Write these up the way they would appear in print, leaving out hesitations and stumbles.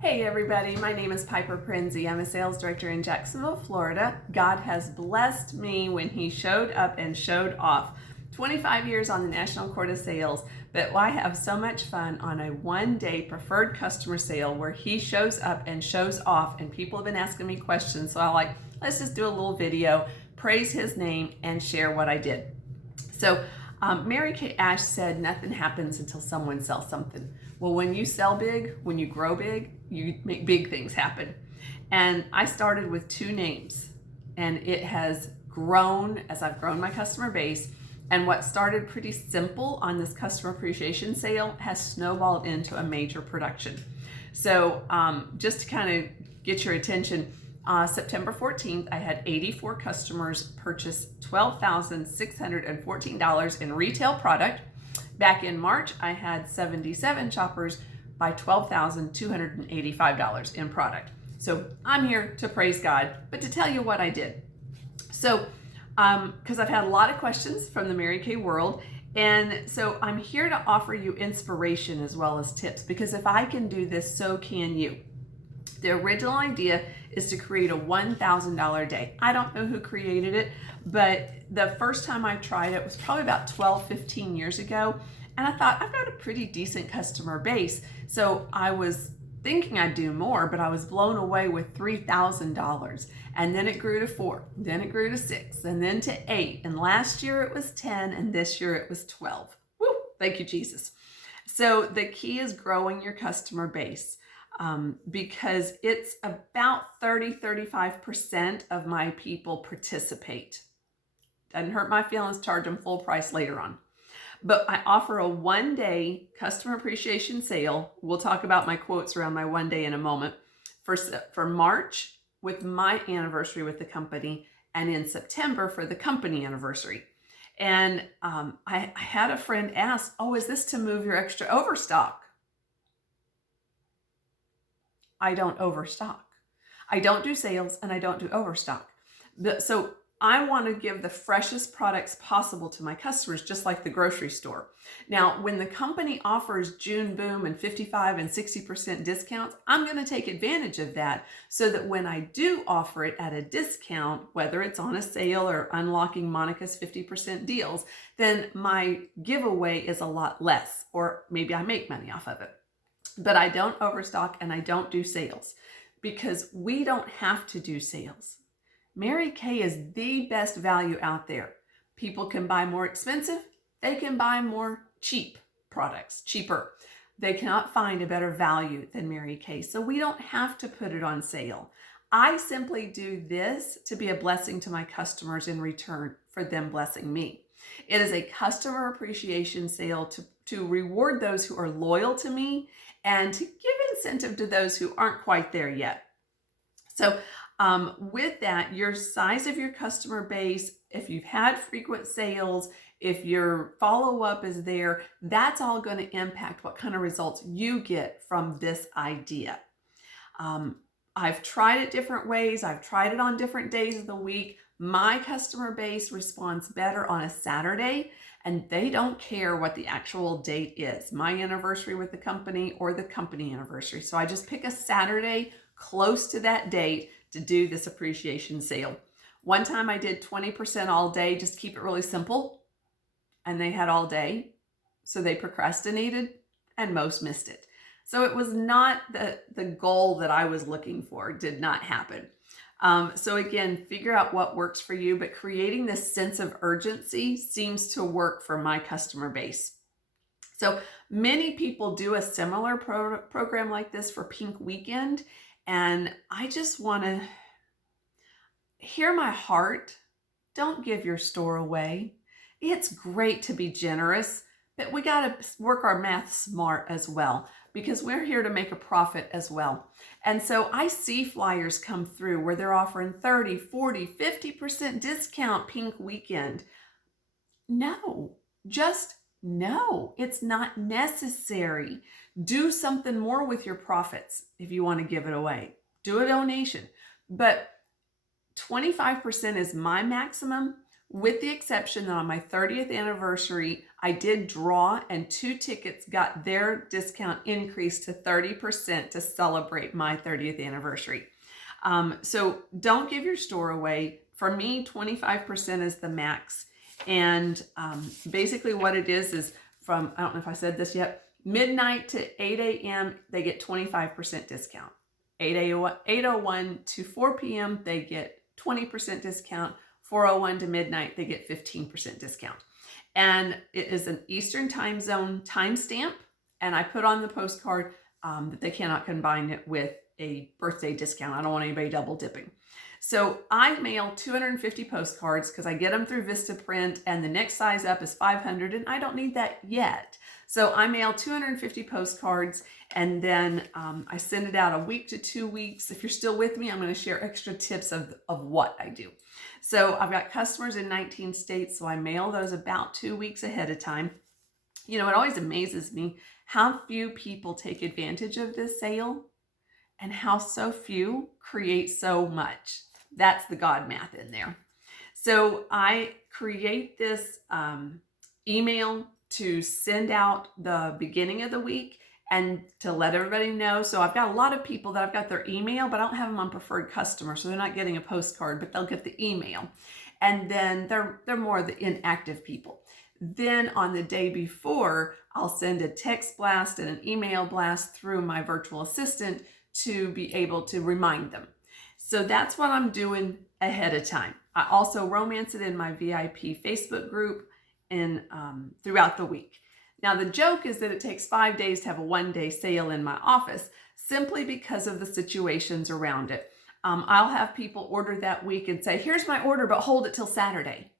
Hey everybody, my name is Piper Prinzi. I'm a sales director in Jacksonville, Florida. God has blessed me when He showed up and showed off. 25 years on the National Court of Sales, but I have so much fun on a one-day preferred customer sale where He shows up and shows off, and people have been asking me questions, so let's just do a little video, praise His name, and share what I did. So Mary Kay Ash said nothing happens until someone sells something. Well, when you sell big, when you grow big, you make big things happen. And I started with two names, and it has grown as I've grown my customer base. And what started pretty simple on this customer appreciation sale has snowballed into a major production. So just to kind of get your attention, September 14th, I had 84 customers purchase $12,614 in retail product. Back in March, I had 77 shoppers buy $12,285 in product. So I'm here to praise God, but to tell you what I did. So, because I've had a lot of questions from the Mary Kay world, and so I'm here to offer you inspiration as well as tips, because if I can do this, so can you. The original idea is to create a $1,000 day. I don't know who created it, but the first time I tried it was probably about 12, 15 years ago. And I thought, I've got a pretty decent customer base. So I was thinking I'd do more, but I was blown away with $3,000. And then it grew to 4, then it grew to 6, and then to 8. And last year it was 10, and this year it was 12. Woo, thank you, Jesus. So the key is growing your customer base. Because it's about 30-35% of my people participate. Doesn't hurt my feelings, charge them full price later on. But I offer a one-day customer appreciation sale. We'll talk about my quotes around my one day in a moment. For March with my anniversary with the company, and in September for the company anniversary. And I had a friend ask, oh, is this to move your extra overstock? I don't overstock. I don't do sales and I don't do overstock. So I want to give the freshest products possible to my customers, just like the grocery store. Now, when the company offers June Boom and 55 and 60% discounts, I'm going to take advantage of that so that when I do offer it at a discount, whether it's on a sale or unlocking Monica's 50% deals, then my giveaway is a lot less, or maybe I make money off of it. But I don't overstock and I don't do sales because we don't have to do sales. Mary Kay is the best value out there. People can buy more expensive. They can buy more cheap products, cheaper. They cannot find a better value than Mary Kay. So we don't have to put it on sale. I simply do this to be a blessing to my customers in return for them blessing me. It is a customer appreciation sale to reward those who are loyal to me and to give incentive to those who aren't quite there yet. So with that, your size of your customer base, if you've had frequent sales, if your follow-up is there, that's all going to impact what kind of results you get from this idea. I've tried it different ways. I've tried it on different days of the week. My customer base responds better on a Saturday, and they don't care what the actual date is, my anniversary with the company or the company anniversary. So I just pick a Saturday close to that date to do this appreciation sale. One time I did 20% all day, just keep it really simple, and they had all day. So they procrastinated and most missed it. So it was not the goal that I was looking for. It did not happen. So again, figure out what works for you, but creating this sense of urgency seems to work for my customer base. So many people do a similar program like this for Pink Weekend, and I just want to hear my heart. Don't give your store away. It's great to be generous, but we got to work our math smart as well, because we're here to make a profit as well. And so I see flyers come through where they're offering 30, 40, 50% discount Pink Weekend. No, just no, it's not necessary. Do something more with your profits if you want to give it away. Do a donation. But 25% is my maximum, with the exception that on my 30th anniversary, I did draw, and 2 tickets got their discount increased to 30% to celebrate my 30th anniversary. So don't give your store away. For me, 25% is the max. And basically what it is from, I don't know if I said this yet, midnight to 8 a.m., they get 25% discount. 8:01 to 4 p.m., they get 20% discount. 4:01 to midnight, they get 15% discount. And it is an Eastern time zone timestamp. And I put on the postcard that they cannot combine it with a birthday discount. I don't want anybody double dipping. So I mail 250 postcards because I get them through Vistaprint, and the next size up is 500, and I don't need that yet. So I mail 250 postcards, and then I send it out a week to 2 weeks. If you're still with me, I'm going to share extra tips of what I do. So I've got customers in 19 states, so I mail those about 2 weeks ahead of time. You know, it always amazes me how few people take advantage of this sale and how so few create so much. That's the God math in there. So I create this email to send out the beginning of the week and to let everybody know. So I've got a lot of people that I've got their email, but I don't have them on preferred customer, so they're not getting a postcard, but they'll get the email. And then they're more the inactive people. Then on the day before, I'll send a text blast and an email blast through my virtual assistant to be able to remind them. So that's what I'm doing ahead of time. I also romance it in my VIP Facebook group and throughout the week. Now the joke is that it takes 5 days to have a 1-day sale in my office simply because of the situations around it. I'll have people order that week and say, here's my order, but hold it till Saturday.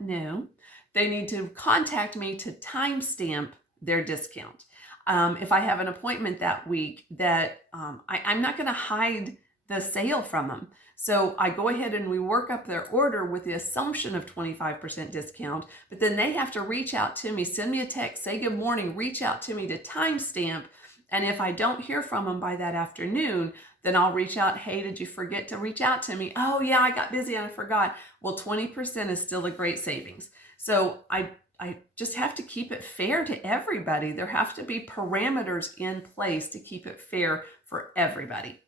No, they need to contact me to timestamp their discount. If I have an appointment that week that I'm not going to hide the sale from them. So I go ahead and we work up their order with the assumption of 25% discount, but then they have to reach out to me, send me a text, say good morning, reach out to me to timestamp. And if I don't hear from them by that afternoon, then I'll reach out, hey, did you forget to reach out to me? Oh yeah, I got busy and I forgot. Well, 20% is still a great savings. So I just have to keep it fair to everybody. There have to be parameters in place to keep it fair for everybody.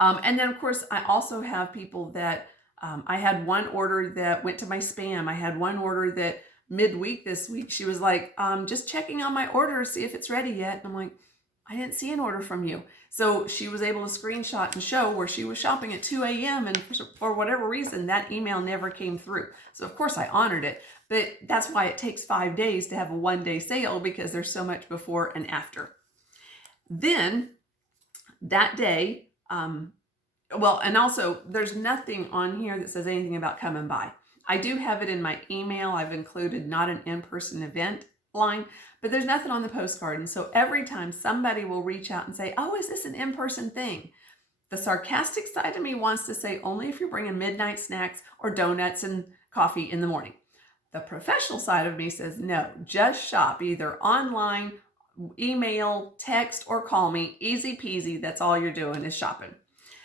And then of course, I also have people that, I had one order that went to my spam. I had one order that midweek this week, she was like, just checking on my order, see if it's ready yet. And I'm like, I didn't see an order from you. So she was able to screenshot and show where she was shopping at 2 a.m. and for whatever reason, that email never came through. So of course I honored it, but that's why it takes 5 days to have a 1-day sale, because there's so much before and after. Then that day, well, and also there's nothing on here that says anything about coming by. I do have it in my email. I've included not an in-person event line, but there's nothing on the postcard. And so every time somebody will reach out and say, oh, is this an in-person thing? The sarcastic side of me wants to say only if you're bringing midnight snacks or donuts and coffee in the morning. The professional side of me says, no, just shop either online, email, text, or call me. Easy peasy. That's all you're doing is shopping.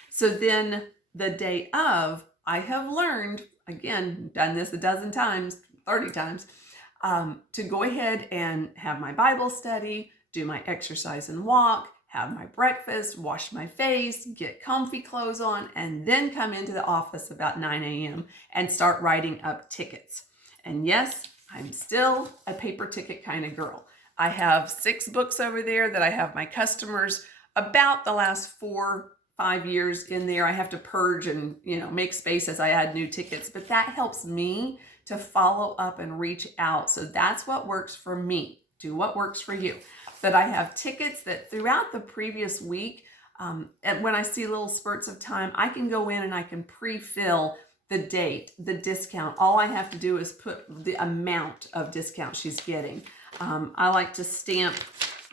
So then the day of, I have learned, again, done this a dozen times, 30 times, to go ahead and have my Bible study, do my exercise and walk, have my breakfast, wash my face, get comfy clothes on, and then come into the office about 9 a.m. and start writing up tickets. And yes, I'm still a paper ticket kind of girl. I have 6 books over there that I have my customers about the last 4-5 years in there. I have to purge and, make space as I add new tickets, but that helps me to follow up and reach out. So that's what works for me. Do what works for you. But I have tickets that throughout the previous week, and when I see little spurts of time, I can go in and I can pre-fill the date, the discount. All I have to do is put the amount of discount she's getting. I like to stamp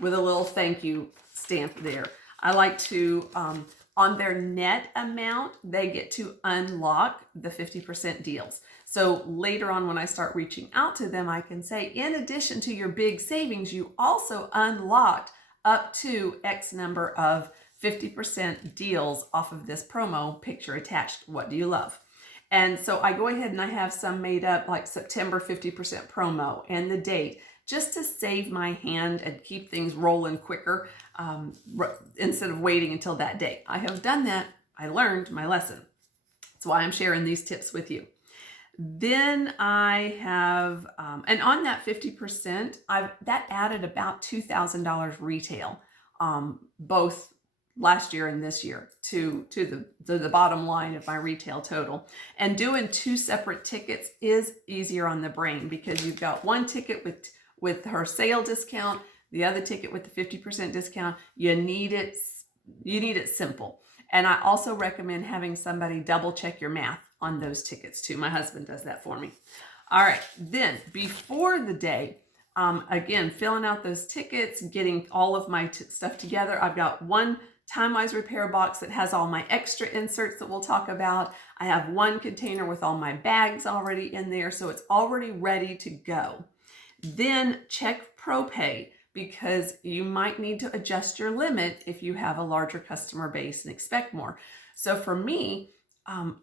with a little thank you stamp there. I like to, on their net amount, they get to unlock the 50% deals. So later on when I start reaching out to them, I can say, in addition to your big savings, you also unlocked up to X number of 50% deals off of this promo, picture attached. What do you love? And so I go ahead and I have some made up like September 50% promo and the date, just to save my hand and keep things rolling quicker instead of waiting until that day. I have done that. I learned my lesson. That's why I'm sharing these tips with you. Then I have, and on that 50%, that added about $2,000 retail, both last year and this year to the bottom line of my retail total. And doing two separate tickets is easier on the brain because you've got one ticket with her sale discount, the other ticket with the 50% discount. You need it simple. And I also recommend having somebody double check your math on those tickets too. My husband does that for me. All right, then before the day, again, filling out those tickets, getting all of my stuff together. I've got one Time-Wise Repair box that has all my extra inserts that we'll talk about. I have one container with all my bags already in there, so it's already ready to go. Then check ProPay, because you might need to adjust your limit if you have a larger customer base and expect more. So for me,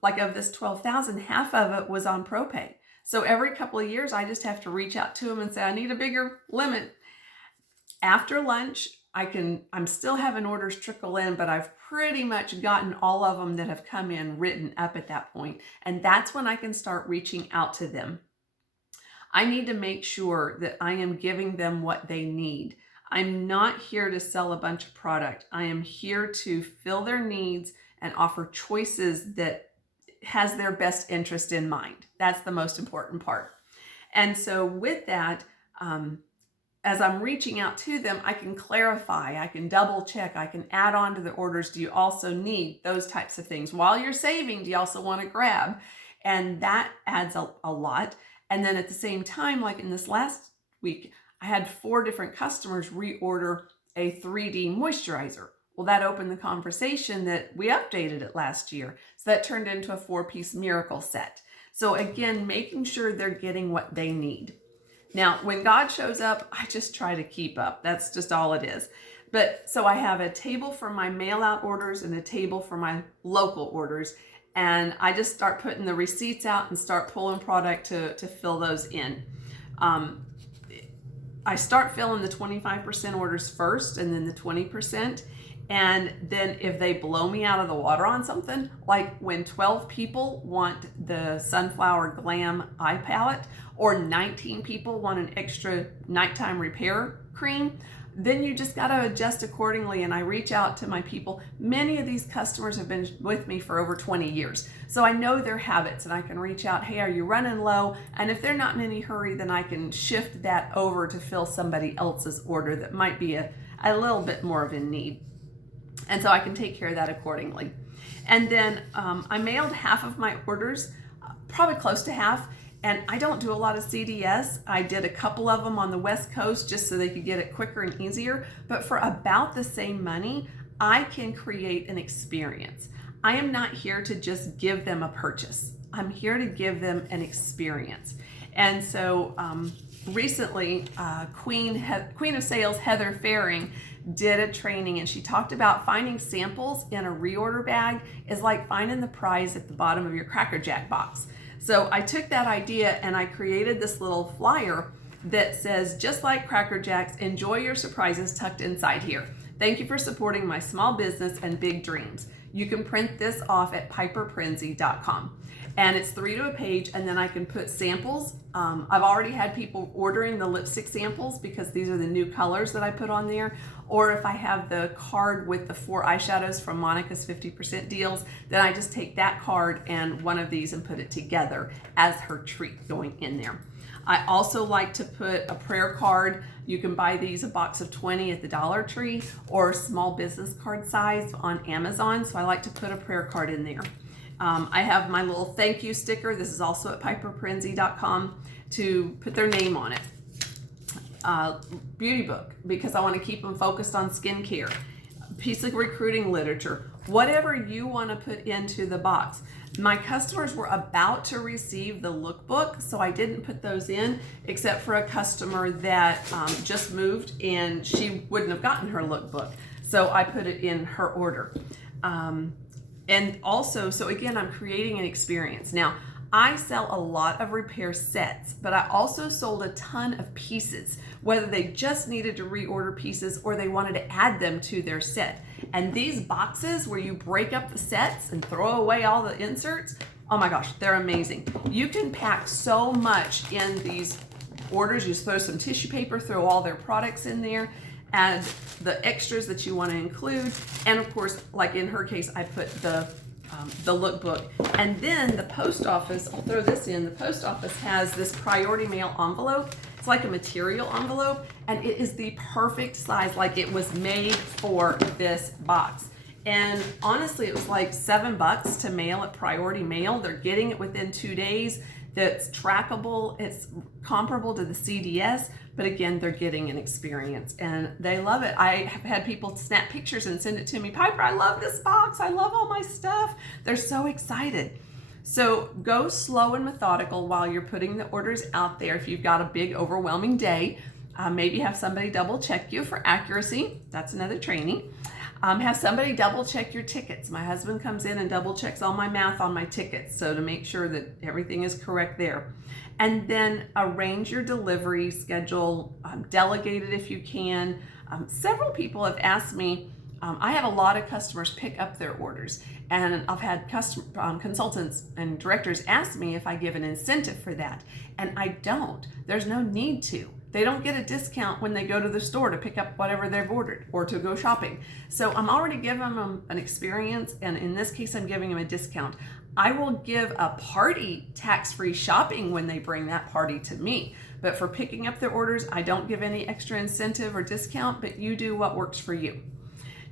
like of this 12,000, half of it was on ProPay. So every couple of years, I just have to reach out to them and say, I need a bigger limit. After lunch, I'm still having orders trickle in, but I've pretty much gotten all of them that have come in written up at that point. And that's when I can start reaching out to them. I need to make sure that I am giving them what they need. I'm not here to sell a bunch of product. I am here to fill their needs and offer choices that has their best interest in mind. That's the most important part. And so with that, as I'm reaching out to them, I can clarify, I can double check, I can add on to the orders. Do you also need those types of things? While you're saving, do you also want to grab? And that adds a lot. And then at the same time, like in this last week, I had 4 different customers reorder a 3D moisturizer. Well, that opened the conversation that we updated it last year. So that turned into a 4-piece miracle set. So again, making sure they're getting what they need. Now, when God shows up, I just try to keep up. That's just all it is. But so I have a table for my mail out orders and a table for my local orders. And I just start putting the receipts out and start pulling product to fill those in. I start filling the 25% orders first and then the 20%. And then if they blow me out of the water on something, like when 12 people want the Sunflower Glam eye palette or 19 people want an extra nighttime repair cream, then you just got to adjust accordingly. And I reach out to my people. Many of these customers have been with me for over 20 years. So I know their habits and I can reach out, hey, are you running low? And if they're not in any hurry, then I can shift that over to fill somebody else's order that might be a little bit more of a need. And so I can take care of that accordingly. And then I mailed half of my orders, probably close to half. And I don't do a lot of CDS. I did a couple of them on the West Coast just so they could get it quicker and easier. But for about the same money, I can create an experience. I am not here to just give them a purchase. I'm here to give them an experience. And so recently, Queen of Sales, Heather Faring, did a training and she talked about finding samples in a reorder bag is like finding the prize at the bottom of your Cracker Jack box. So I took that idea and I created this little flyer that says, just like Cracker Jacks, enjoy your surprises tucked inside here. Thank you for supporting my small business and big dreams. You can print this off at piperprinzi.com. And it's 3 to a page, and then I can put samples. I've already had people ordering the lipstick samples because these are the new colors that I put on there. Or if I have the card with the 4 eyeshadows from Monica's 50% deals, then I just take that card and one of these and put it together as her treat going in there. I also like to put a prayer card. You can buy these a box of 20 at the Dollar Tree or small business card size on Amazon. So I like to put a prayer card in there. I have my little thank you sticker. This is also at piperprinzi.com to put their name on it. Beauty book, because I want to keep them focused on skincare. Piece of recruiting literature, whatever you want to put into the box. My customers were about to receive the lookbook, so I didn't put those in, except for a customer that just moved and she wouldn't have gotten her lookbook. So I put it in her order. And also, so again, I'm creating an experience. Now, I sell a lot of repair sets, but I also sold a ton of pieces, whether they just needed to reorder pieces or they wanted to add them to their set. And these boxes where you break up the sets and throw away all the inserts, oh my gosh, they're amazing. You can pack so much in these orders. You just throw some tissue paper, throw all their products in there, add the extras that you want to include. And of course, like in her case, I put the lookbook. And then the post office, I'll throw this in, the post office has this priority mail envelope. It's like a material envelope, and it is the perfect size, like it was made for this box. And honestly, it was like $7 to mail at Priority Mail. They're getting it within 2 days. That's trackable. It's comparable to the CDS, but again, they're getting an experience and they love it. I have had people snap pictures and send it to me. Piper, I love this box. I love all my stuff. They're so excited. So go slow and methodical while you're putting the orders out there. If you've got a big, overwhelming day, maybe have somebody double check you for accuracy. That's another training. Have somebody double check your tickets. My husband comes in and double checks all my math on my tickets, so to make sure that everything is correct there. And then arrange your delivery schedule, delegate it if you can. Several people have asked me, I have a lot of customers pick up their orders, and I've had consultants and directors ask me if I give an incentive for that, and I don't. There's no need to. They don't get a discount when they go to the store to pick up whatever they've ordered or to go shopping. So I'm already giving them an experience, and in this case, I'm giving them a discount. I will give a party tax-free shopping when they bring that party to me. But for picking up their orders, I don't give any extra incentive or discount, but you do what works for you.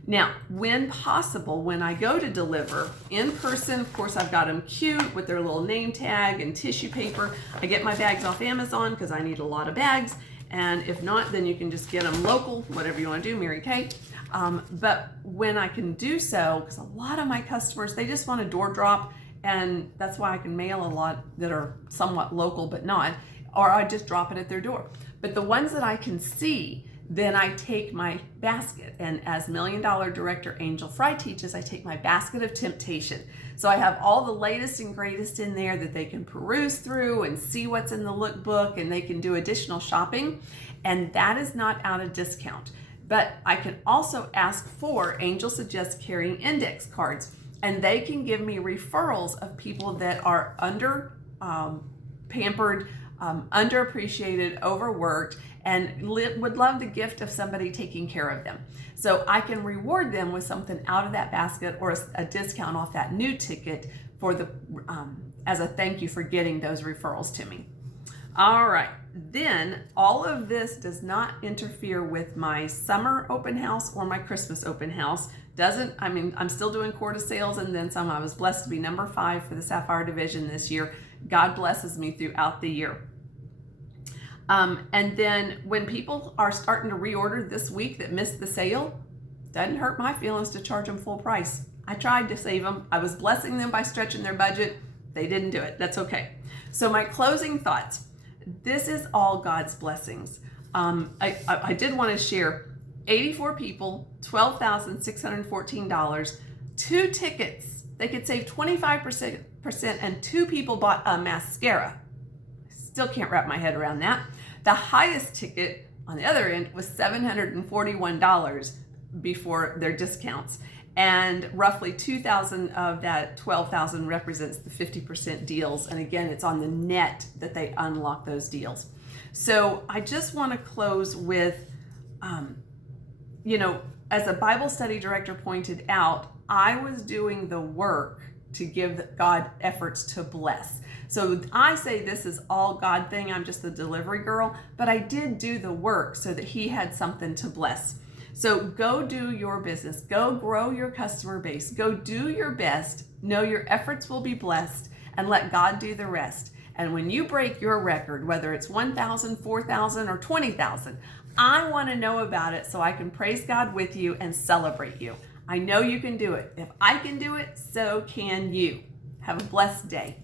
Now, when possible, when I go to deliver in person, of course, I've got them cute with their little name tag and tissue paper. I get my bags off Amazon because I need a lot of bags. And if not, then you can just get them local, whatever you want to do, Mary Kay. But when I can do so, because a lot of my customers, they just want a door drop, and that's why I can mail a lot that are somewhat local but not, or I just drop it at their door. But the ones that I can see, then I take my basket, and as $1 Million Director Angel Fry teaches, I take my basket of temptation. So I have all the latest and greatest in there that they can peruse through and see what's in the lookbook, and they can do additional shopping, and that is not out of discount. But I can also ask for Angel Suggests carrying index cards, and they can give me referrals of people that are pampered, underappreciated, overworked, and would love the gift of somebody taking care of them. So I can reward them with something out of that basket or a discount off that new ticket for the as a thank you for getting those referrals to me. All right, then all of this does not interfere with my summer open house or my Christmas open house. I'm still doing quarter sales and then some. I was blessed to be number 5 for the Sapphire Division this year. God blesses me throughout the year. And then when people are starting to reorder this week that missed the sale, doesn't hurt my feelings to charge them full price. I tried to save them. I was blessing them by stretching their budget. They didn't do it. That's okay. So my closing thoughts. This is all God's blessings. I did want to share 84 people, $12,614, 2 tickets. They could save 25%, and 2 people bought a mascara. Still can't wrap my head around that. The highest ticket on the other end was $741 before their discounts. And roughly 2,000 of that 12,000 represents the 50% deals. And again, it's on the net that they unlock those deals. So I just want to close with, as a Bible study director pointed out, I was doing the work to give God efforts to bless. So I say this is all God thing. I'm just the delivery girl, but I did do the work so that he had something to bless. So go do your business, go grow your customer base, go do your best, know your efforts will be blessed, and let God do the rest. And when you break your record, whether it's 1,000, 4,000, or 20,000, I want to know about it so I can praise God with you and celebrate you. I know you can do it. If I can do it, so can you. Have a blessed day.